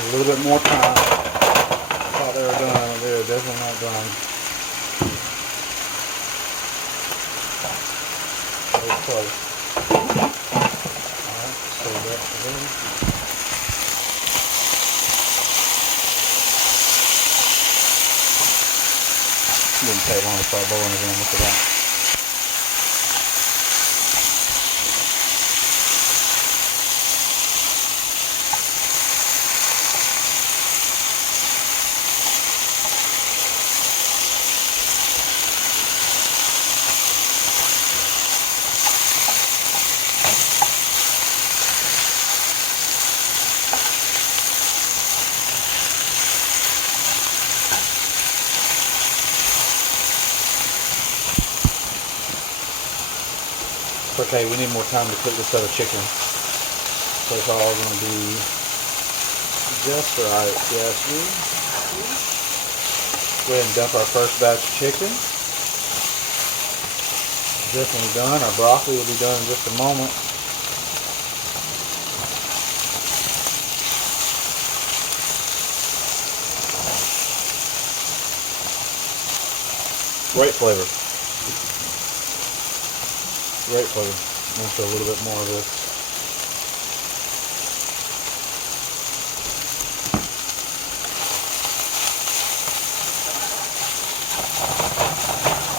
a little bit more time. I thought they were done. They're definitely not done. So close. Alright, save that for them. Didn't take long to start boiling again. Look at that. Okay, we need more time to cook this other chicken. So it's all going to be just right. Yes, go ahead and dump our first batch of chicken. Definitely done. Our broccoli will be done in just a moment. Great flavor. Great flavor. I'm going to show a little bit more of this.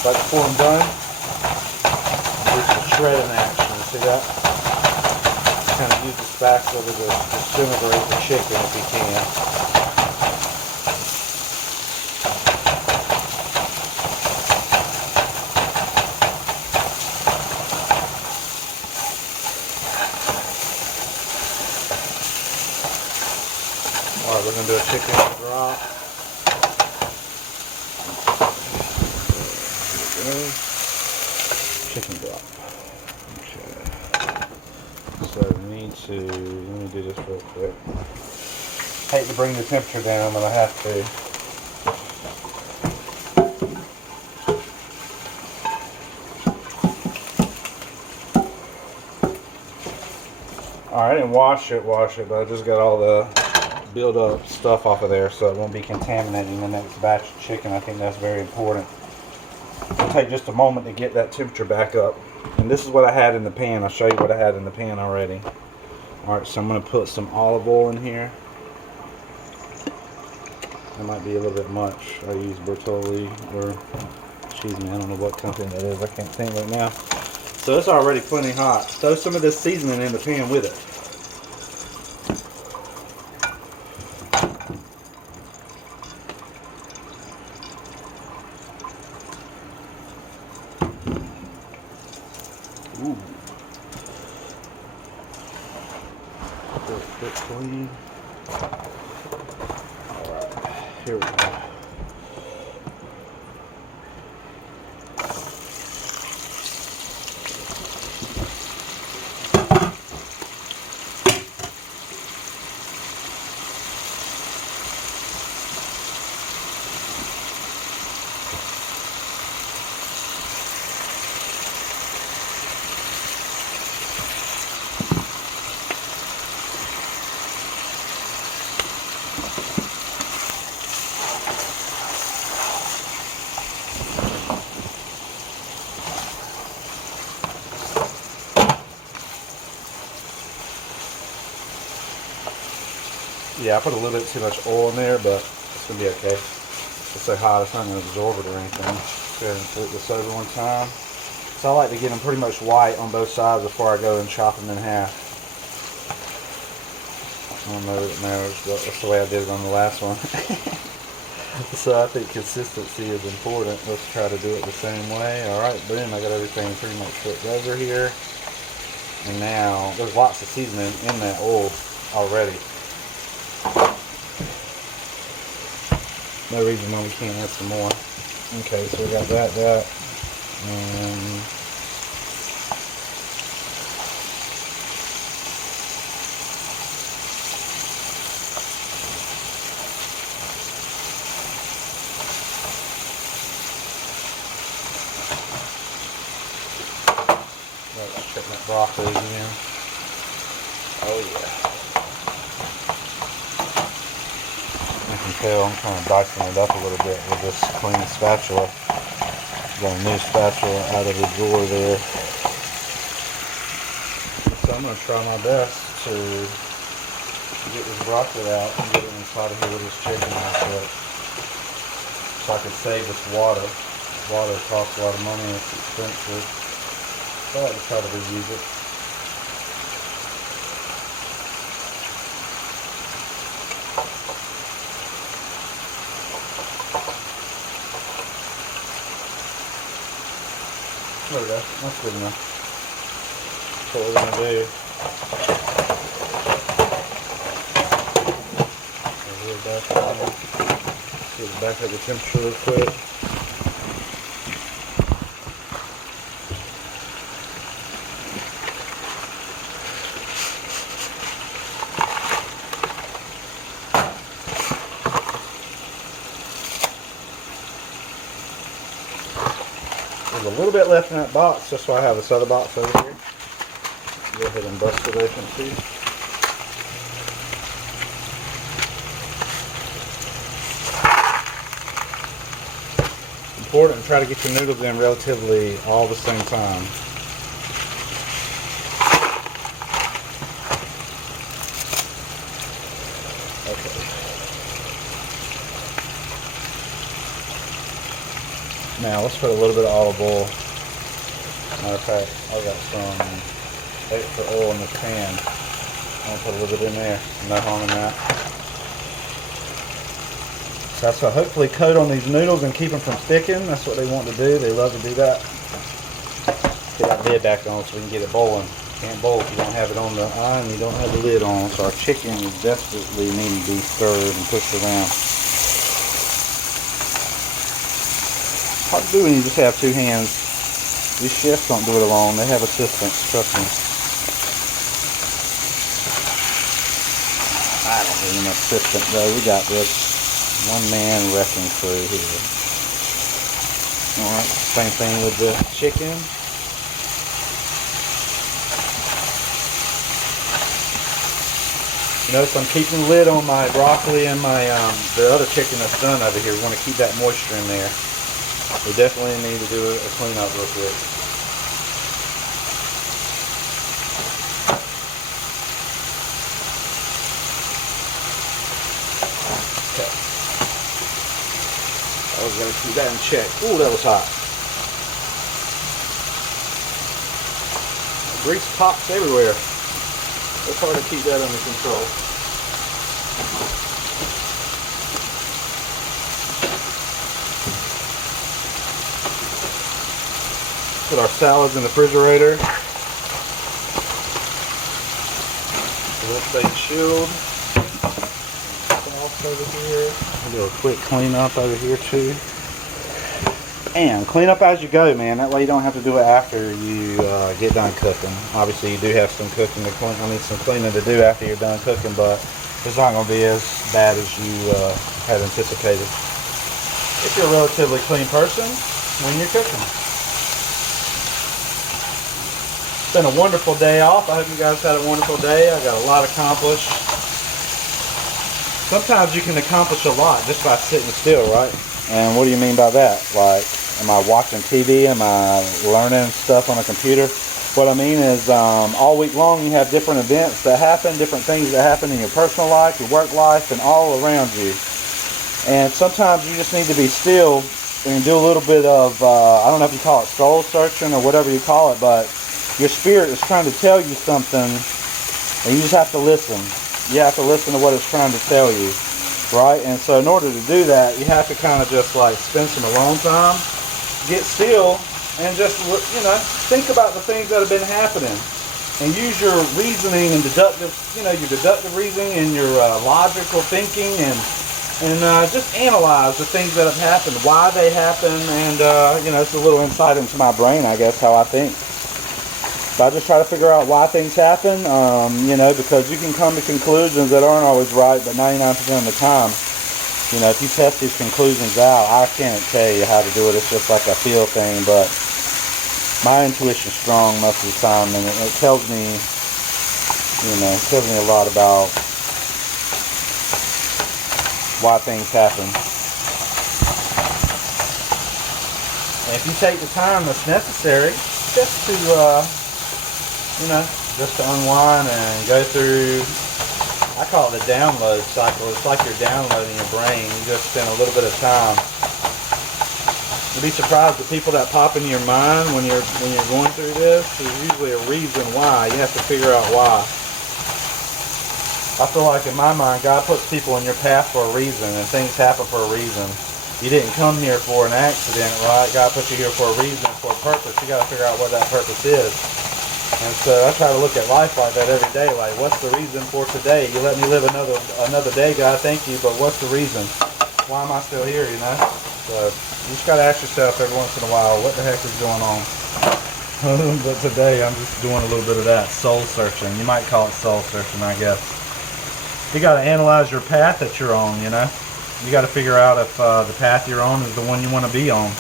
Right before I'm done, do some shredding action. See that? Kind of use the spatula to disintegrate the chicken if you can. Alright, we're going to do a chicken drop. Chicken drop. Okay. So we need to, let me do this real quick. Hate to bring the temperature down, but I have to. Alright, I didn't wash it, but I just got all the build up stuff off of there so it won't be contaminating the next batch of chicken. I think that's very important. It'll take just a moment to get that temperature back up. And this is what I had in the pan. I'll show you what I had in the pan already. Alright, so I'm going to put some olive oil in here. That might be a little bit much. I use Bertolli, or excuse me, I don't know what company that is. I can't think right now. So it's already plenty hot. Throw some of this seasoning in the pan with it. Ooh. Get clean. Alright, here we go. Yeah, I put a little bit too much oil in there, but it's going to be okay. It's so hot, it's not going to absorb it or anything. Go ahead and flip this over one time. So I like to get them pretty much white on both sides before I go and chop them in half. I don't know if it matters, but that's the way I did it on the last one. So I think consistency is important. Let's try to do it the same way. Alright, boom, I got everything pretty much flipped over here. And now, there's lots of seasoning in that oil already. No reason why we can't add some more. Okay, so we got that, and let's check that broccoli again. Oh yeah. can tell, I'm kind of dicing it up a little bit with this clean spatula. Got a new spatula out of the drawer there. So I'm going to try my best to get this broccoli out and get it inside of here with this chicken real quick. So I can save this water. Water costs a lot of money and it's expensive. So I like to try to reuse it. There we go. That's good enough. That's what we're going to do. Get it back up to temperature real quick. There's a little bit left in that box, just so I have this other box over here. Go ahead and bust it open too. Important to try to get your noodles in relatively all the same time. Okay. Now let's put a little bit of olive oil. Matter of fact, I've got some extra oil in this pan. I'm gonna put a little bit in there. No harm in that. So that's to hopefully coat on these noodles and keep them from sticking. That's what they want to do. They love to do that. Get that lid back on so we can get it boiling. Can't boil if you don't have it on the iron. You don't have the lid on. So our chicken is desperately needing to be stirred and pushed around. Hard to do when you just have two hands. These chefs don't do it alone. They have assistants. Trust me. I don't need an assistant though. We got this. One man wrecking crew here. Alright, same thing with the chicken. You notice I'm keeping the lid on my broccoli and my the other chicken that's done over here. We want to keep that moisture in there. We definitely need to do a clean up real quick. I was going to keep that in check. Ooh, that was hot. Grease pops everywhere. It's hard to keep that under control. Put our salads in the refrigerator. We'll stay chilled. Over here. I'll do a quick clean up over here too. And clean up as you go, man. That way you don't have to do it after you get done cooking. Obviously you do have some cooking to clean. I need some cleaning to do after you're done cooking, but it's not going to be as bad as you had anticipated. If you're a relatively clean person when you're cooking. It's been a wonderful day off. I hope you guys had a wonderful day. I got a lot accomplished. Sometimes you can accomplish a lot just by sitting still, right? And what do you mean by that? Like, am I watching TV? Am I learning stuff on a computer? What I mean is, all week long you have different events that happen, different things that happen in your personal life, your work life, and all around you. And sometimes you just need to be still and do a little bit of, I don't know if you call it soul searching or whatever you call it, but your spirit is trying to tell you something, and you just have to listen. You have to listen to what it's trying to tell you, right? And so in order to do that, you have to kind of just like spend some alone time, get still, and just, you know, think about the things that have been happening, and use your reasoning and deductive, you know, your deductive reasoning and your logical thinking, and just analyze the things that have happened, why they happen, and you know, it's a little insight into my brain, I guess, how I think. So I just try to figure out why things happen, you know, because you can come to conclusions that aren't always right, but 99% of the time, you know, if you test these conclusions out, I can't tell you how to do it. It's just like a feel thing, but my intuition's strong most of the time, and it tells me, you know, it tells me a lot about why things happen. And if you take the time that's necessary just to, just to unwind and go through, I call it the download cycle. It's like you're downloading your brain. You just spend a little bit of time. You'll be surprised the people that pop into your mind when you're going through this. There's usually a reason why. You have to figure out why. I feel like in my mind, God puts people in your path for a reason, and things happen for a reason. You didn't come here for an accident, right? God put you here for a reason, for a purpose. You got to figure out what that purpose is. And so I try to look at life like that every day. Like, what's the reason for today? You let me live another day, God, thank you. But what's the reason? Why am I still here, So you just got to ask yourself every once in a while, what the heck is going on? But today I'm just doing a little bit of that soul searching. You might call it soul searching, I guess. You got to analyze your path that you're on, You got to figure out if the path you're on is the one you want to be on.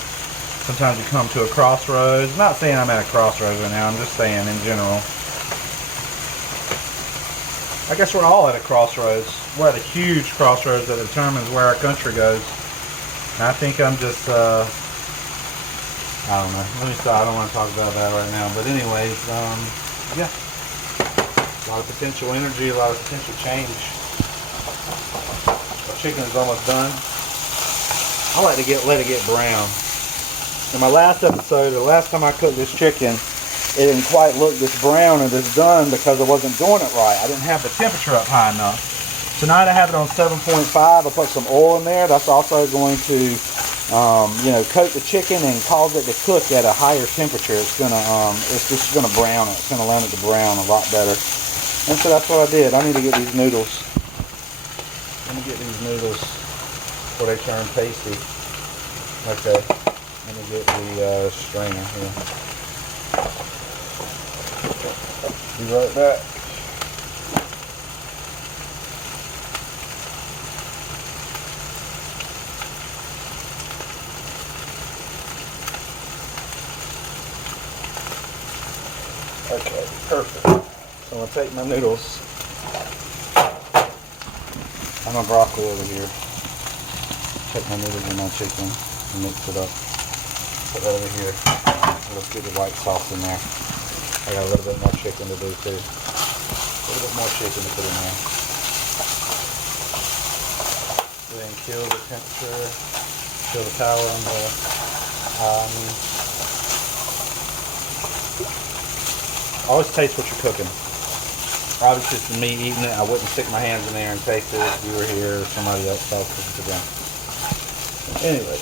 Sometimes you come to a crossroads. Not saying I'm at a crossroads right now. I'm just saying in general. I guess we're all at a crossroads. We're at a huge crossroads that determines where our country goes. And I think I'm just, I don't know. Let me stop. I don't want to talk about that right now. But anyways, yeah. A lot of potential energy, a lot of potential change. The chicken is almost done. I like to let it get brown. In my last episode, the last time I cooked this chicken, it didn't quite look this brown or this done because I wasn't doing it right. I didn't have the temperature up high enough. Tonight I have it on 7.5. I put some oil in there. That's also going to, coat the chicken and cause it to cook at a higher temperature. It's just gonna brown it. It's gonna learn it to brown a lot better. And so that's what I did. I need to get these noodles. Let me get these noodles before they turn pasty. Okay. Let me get the strainer here. Be right back. Okay, perfect. So I'm going to take my noodles. I'm a broccoli over here. Take my noodles and my chicken and mix it up. Put that over here. Let's get the white sauce in there. I got a little bit more chicken to do too. A little bit more chicken to put in there. Then kill the temperature, kill the power on the always taste what you're cooking. Obviously it's me eating it. I wouldn't stick my hands in there and taste it if you were here or somebody else I was cooking for them. Anyway,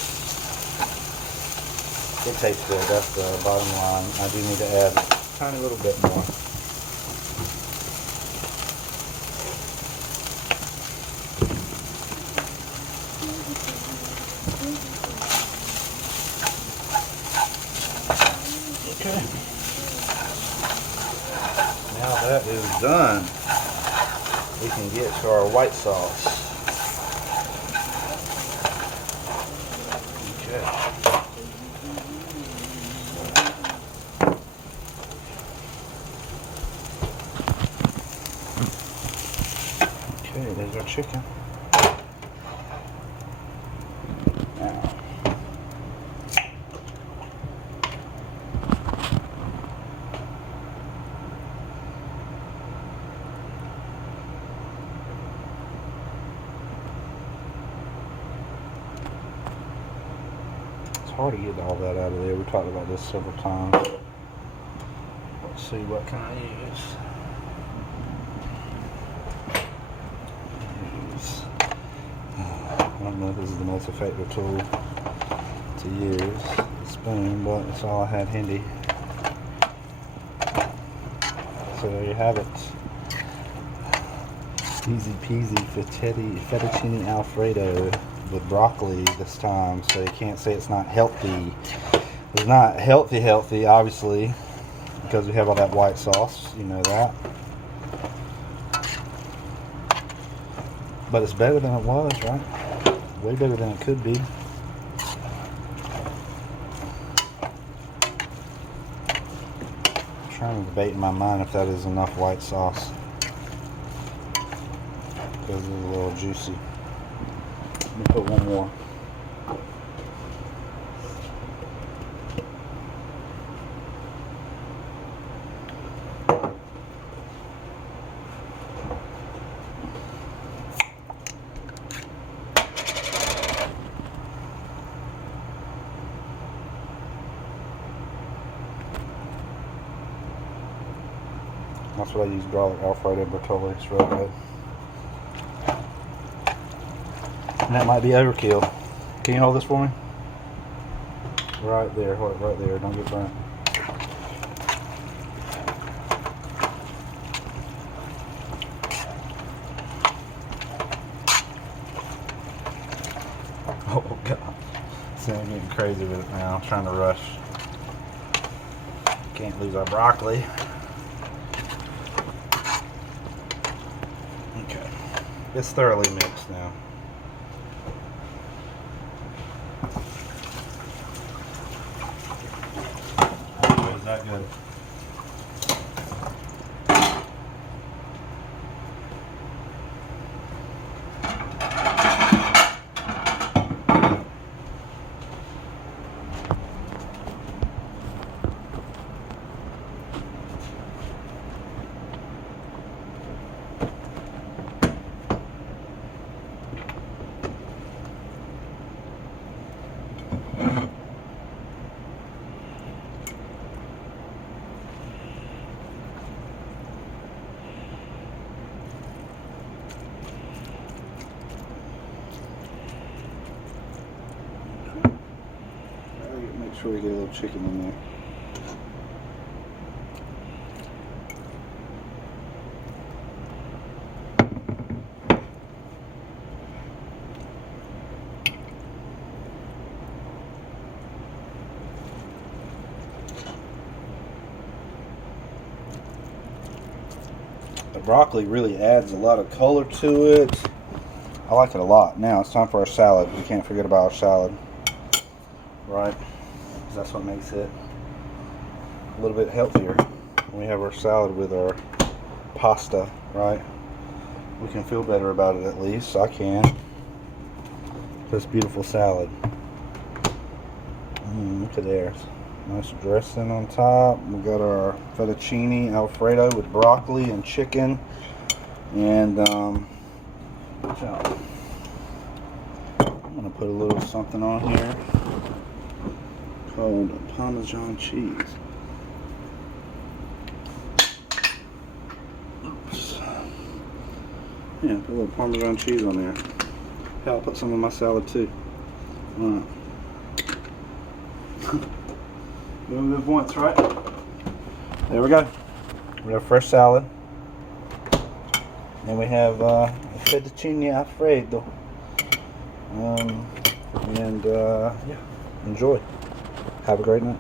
it tastes good. That's the bottom line. I do need to add a tiny little bit more. Okay. Now that is done, we can get to our white sauce. Okay. Okay, there's our chicken. Now, it's hard to get all that out of there. We talked about this several times. Let's see what can I use. I don't know if this is the most effective tool to use, the spoon, but it's all I had handy. So there you have it. Easy peasy fettuccine Alfredo with broccoli this time, so you can't say it's not healthy. It's not healthy, obviously, because we have all that white sauce, you know that. But it's better than it was, right? Way better than it could be. I'm trying to debate in my mind if that is enough white sauce, because it's a little juicy. me put one more. That's what I use garlic Alfredo Bertolli. It's real good. And that might be overkill. Can you hold this for me? Right there, hold it right there. Don't get burnt. Oh God. See, I'm getting crazy with it now. I'm trying to rush. Can't lose our broccoli. Okay. It's thoroughly mixed now. Is that good? Make sure we get a little chicken in there. The broccoli really adds a lot of color to it. I like it a lot. Now it's time for our salad. We can't forget about our salad, right? Because that's what makes it a little bit healthier. When we have our salad with our pasta, right? We can feel better about it, at least. I can. This beautiful salad. Look at there. Nice dressing on top. We got our fettuccine Alfredo with broccoli and chicken. And watch out. I'm gonna put a little something on here called Parmesan cheese. Oops. Yeah, put a little Parmesan cheese on there. Hell, I'll put some in my salad too. Alright. We only live once, right? There we go. We have fresh salad. And we have fettuccine Alfredo. Yeah, enjoy. Have a great night.